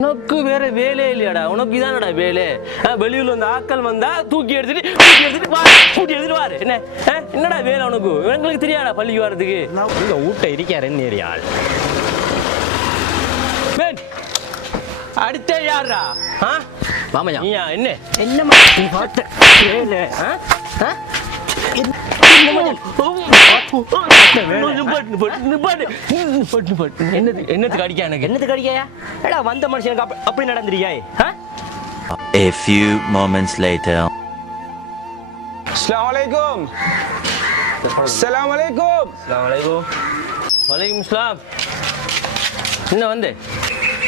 உனக்கு வேற வேலை இல்லையாடா. உனக்கு இதானடா வேலை. வெளியூர்ல வந்து ஆட்கள் வந்தா தூக்கி எடுத்துட்டு தூக்கி எடுத்துட்டு வா கூட்டி எடுத்துட்டு வாரு. என்ன? என்னடா வேலை உனக்கு? எங்களுக்கு தெரியாடா பள்ளிக்கு வர்றதுக்கு? இந்த ஊட்ட இருக்காருன்னு ஏரியாள். அடுத்த யாரா ஆ? மாமையா நீயா? என்ன? என்னம்மா? நீ பார்த்த வேலை ஆ? ஆ? என்னது என்னத்துக்கு அடிக்க எனக்கு? என்னத்துக்கு அடிக்கையா ஏடா வந்த மனுஷனுக்கு அப்ப- அப்படி நடந்துருக்கியாய் A few moments later. அஸ்ஸலாமு அலைக்கும். அஸ்ஸலாமு அலைக்கும். வலைக்கும் இஸ்லாம் என்ன வந்து?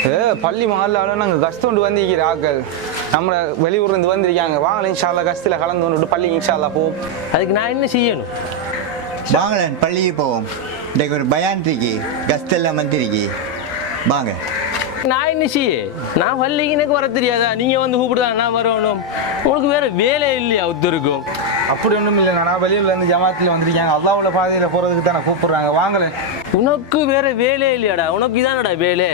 ஏ பள்ளி மஹல்லால நாங்கள் கஸ்து கொண்டு வந்திருக்கிற ஆக்கள். நம்ம வெளியூர்ல இருந்து வந்திருக்காங்க. வாங்க இன்ஷால்லா கஸ்தில் கலந்து கொண்டு பள்ளி இன்ஷால்லா போவோம் அதுக்கு நான் என்ன செய்யணும்? வாங்களேன் பள்ளிக்கு போவோம். இன்றைக்கு ஒரு பயான் இருக்கு. கஸ்ட் எல்லாம் வந்திருக்கு வாங்க. நான் என்ன செய்ய நான் பள்ளிக்கு எனக்கு வர தெரியாதா? நீங்க வந்து கூப்பிடுதா? நான் வரணும் உங்களுக்கு வேற வேலை இல்லையா ஒருத்தருக்கும் அப்படி ஒன்றும் இல்லை நான் வெளியூர்ல இருந்து ஜமாத்தில் வந்திருக்காங்க அல்லாவோட பாதையில் போகிறதுக்கு தானே கூப்பிடுறாங்க. வாங்களேன் உனக்கு வேற வேலை இல்லையாடா. உனக்கு இதானடா வேலை.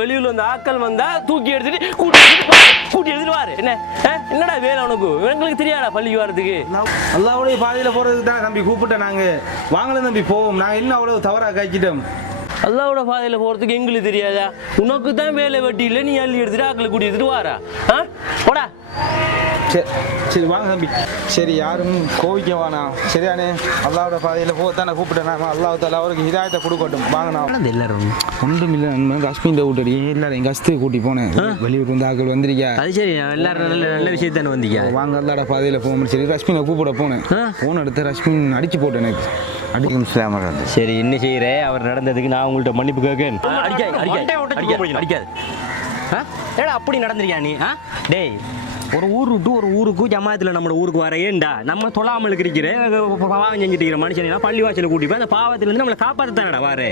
வெளியூர்ல வந்து ஆட்கள் வந்தா தூக்கி எடுத்துட்டு கூட்டி எடுத்துட்டு வா, கூட்டி எடுத்துட்டு வாரு. என்ன? என்னடா வேலை உனக்கு? எங்களுக்கு தெரியாதா பள்ளிக்கு வர்றதுக்கு? அல்லாவுடைய பாதையில் போகிறதுக்கு தான் தம்பி கூப்பிட்டேன் நாங்கள் வாங்களேன் தம்பி போவோம். நாங்கள் என்ன அவ்வளவு தவறாக காய்ச்சிட்டோம் அல்லாவோட பாதையில போறதுக்கு எங்களுக்கு தெரியாதா? உனக்கு தான் வேலை வெட்டி இல்லை நீ அள்ளி எடுத்துட்டு ஆக்களை கூட்டி எடுத்துட்டு வாரா. ஆ? போடா. சரி சரி வாங்க தம்பி. சரி யாரும் கோவிக்க வேணாம். சரியானே அல்லாவோட பாதையில் போ தானே கூப்பிட்டேன் அல்லாஹ் தாலா அவருக்கு ஹிதாயத்தை கொடுக்கட்டும். வாங்கண்ணா எல்லாரும் ஒன்றும் இல்லை நம்ம காஷ்மீர் விட்டு எல்லாரும் எங்கள் கஸ்து கூட்டி போனேன் வெளியூர் வந்து ஆக்கள் வந்திருக்கா அது சரி எல்லாரும் நல்ல நல்ல விஷயத்தானே வந்தீங்க வாங்க அல்லாட பாதையில் போகும் சரி ரஷ்மினை கூப்பிட போனேன். போன் எடுத்து ரஷ்மின் அடிச்சு போட்டேன். எனக்கு அடிக்கும் இஸ்லாமர் சரி என்ன செய்யறே? அவர் நடந்ததுக்கு நான் உங்கள்ட்ட மன்னிப்பு கேட்கேன் அடிக்காது, அடிக்காது, அடிக்காது, அடிக்காது. ஆ? ஏடா அப்படி நடந்துருக்கியா நீ? ஆ? டேய் ஒரு ஊர் விட்டு ஒரு ஊருக்கு ஜமாத்தில் நம்ம ஊருக்கு வர ஏன்டா நம்ம தொழாமல் இருக்கிற பாவம் செஞ்சுட்டு இருக்கிற மனுஷனை பள்ளி வாசல கூட்டி போய் அந்த பாவத்திலேருந்து நம்மளை காப்பாற்றத்தானடா வாரு.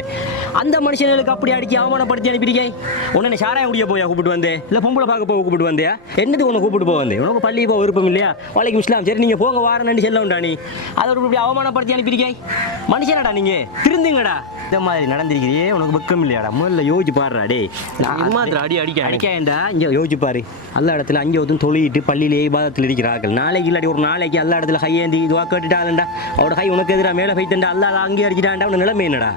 அந்த மனுஷனுக்கு அப்படி அடிக்கி அவமானப்படுத்தி அனுப்பியிருக்கேன். உடனே சாராயம் குடிக்க போயா கூப்பிட்டு வந்தே இல்லை பொம்பளை பார்க்க போக கூப்பிட்டு வந்தியா? என்னது உன்னை கூப்பிட்டு போக வந்தேன்? உனக்கு பள்ளி போக விருப்பம் இல்லையா? வலைக்கும் இஸ்லாம். சரி நீங்கள் போங்க வாரன்னு செல்ல உண்டா நீ. அதோட இப்படி அவமானப்படுத்தி அனுப்பியிருக்கேன். மனுஷனடா நீங்க? திருந்துங்கடா. இந்த மாதிரி நடந்திருக்கிறியே உனக்கு வெக்கம் இல்லையாடா? முதல்ல யோசிச்சு பாடுறா மாத்திரம் அடி அடிக்க அடிக்காண்டா இங்கே யோசிச்சு பாரு. எல்லா இடத்துல அங்கே ஒருத்தன் தொழிட்டு பள்ளியிலே பாதத்தில் இருக்கிறார்கள். நாளைக்கு இல்லாட்டி ஒரு நாளைக்கு எல்லா இடத்துல கையேந்தி இதுவாக கேட்டுட்டாங்கடா அவட கை உனக்கு எதிராக மேலே போய்த்தண்டா அல்லா அங்கே அடிச்சிட்டாண்டா உன் நிலைமை என்னடா?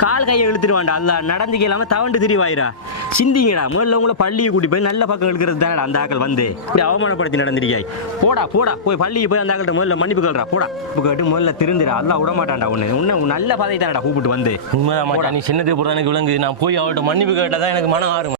கால் கையை இழுத்துருவான்டா அல்லா. நடந்துக்க இல்லாமல் தவண்டு திரிவாயிரா. சிந்திங்கடா. முதல்ல உங்களை பள்ளியை கூட்டி போய் நல்ல பக்கம் இருக்கிறது தானடா அந்த ஆக்கள் வந்து. இப்படி அவமானப்படுத்தி நடந்திருக்காய். போடா போடா. போய் பள்ளிக்கு போய் அந்த ஆக்கள்கிட்ட முதல்ல மன்னிப்பு கேள்றா போடா. இப்போ கேட்டு முதல்ல திருந்துடா அல்லா விட மாட்டான்டா உன்னை. உன்னை உன் நல்ல பாதை தானடா கூப்பிட்டு வந்து. உண்மைதான் மாட்டா நீ சின்னதை போறது எனக்கு விளங்குது நான் போய் அவள்கிட்ட மன்னிப்பு கேட்டா தான் எனக்கு மனம் ஆறும்